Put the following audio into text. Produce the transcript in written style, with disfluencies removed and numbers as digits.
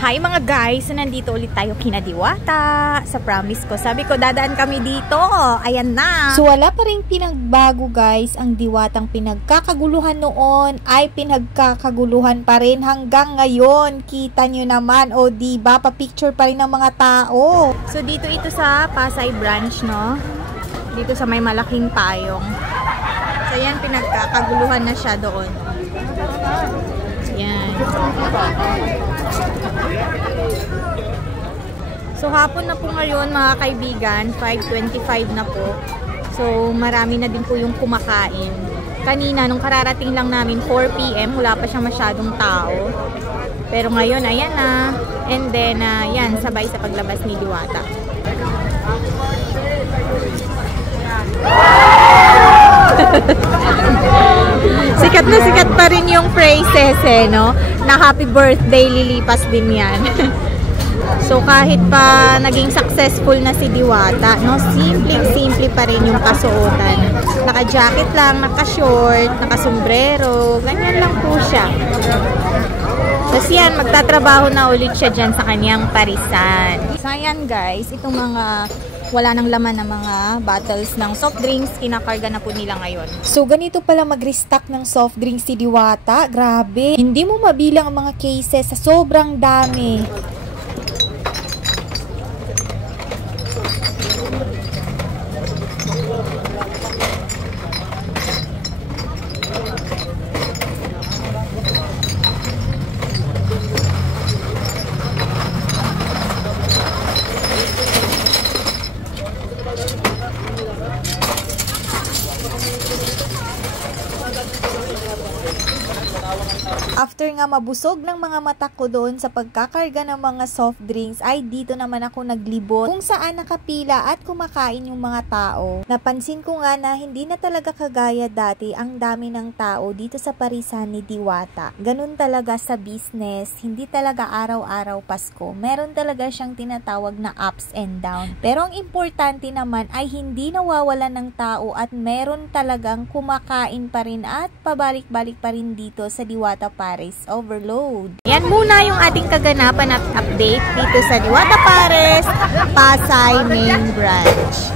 Hi mga guys! So, nandito ulit tayo kina Diwata. Sa promise ko. Sabi ko, dadaan kami dito. Ayan na. So, wala pa rin pinagbago guys. Ang Diwatang pinagkakaguluhan noon ay pinagkakaguluhan pa rin hanggang ngayon. Kita nyo naman. O, diba? Pa-picture pa rin ng mga tao. So, dito ito sa Pasay branch, no? Dito sa may malaking payong. So, yan. Pinagkakaguluhan na siya doon. Yan. So, hapon na po ngayon mga kaibigan, 5:25 na po. So, marami na din po yung kumakain. Kanina, nung kararating lang namin, 4 PM, wala pa siyang masyadong tao. Pero ngayon, ayan na. And then, yan, sabay sa paglabas ni Diwata. Sikat na sikat pa rin yung phrases, no? Na happy birthday, lilipas din yan. So, kahit pa naging successful na si Diwata, no? Simple pa rin yung kasuotan. Naka-jacket lang, naka-short, naka-sombrero, ganyan lang po siya. Tapos yan, magtatrabaho na ulit siya dyan sa kanyang parisan. So, ayan guys, itong mga wala nang laman ng mga bottles ng soft drinks, kinakarga na po nila ngayon. So, ganito pala mag-restock ng soft drinks si Diwata. Grabe. Hindi mo mabilang ang mga cases sa sobrang dami. After nga mabusog ng mga mata ko doon sa pagkakarga ng mga soft drinks, ay dito naman ako naglibot kung saan nakapila at kumakain yung mga tao. Napansin ko nga na hindi na talaga kagaya dati ang dami ng tao dito sa parisan ni Diwata. Ganun talaga sa business, hindi talaga araw-araw Pasko. Meron talaga siyang tinatawag na ups and down. Pero ang importante naman ay hindi nawawalan ng tao at meron talagang kumakain pa rin at pabalik-balik pa rin dito sa Diwata Pares Overload. Yan muna yung ating kaganapan at update dito sa Diwata Pares Pasay Main Branch.